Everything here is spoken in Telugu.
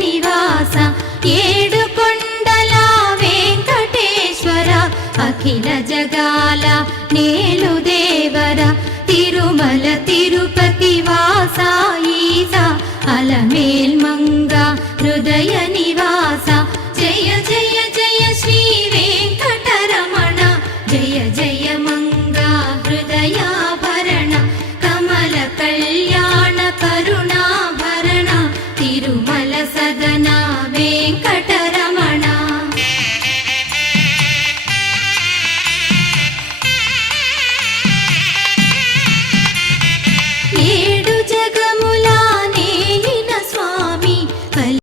నివాస ఏడుకొండల వెంకటేశ్వర అఖిల జగాల నేలు దేవర తిరుమల తిరుపతి వాస ఈస అలమేల్ మంగ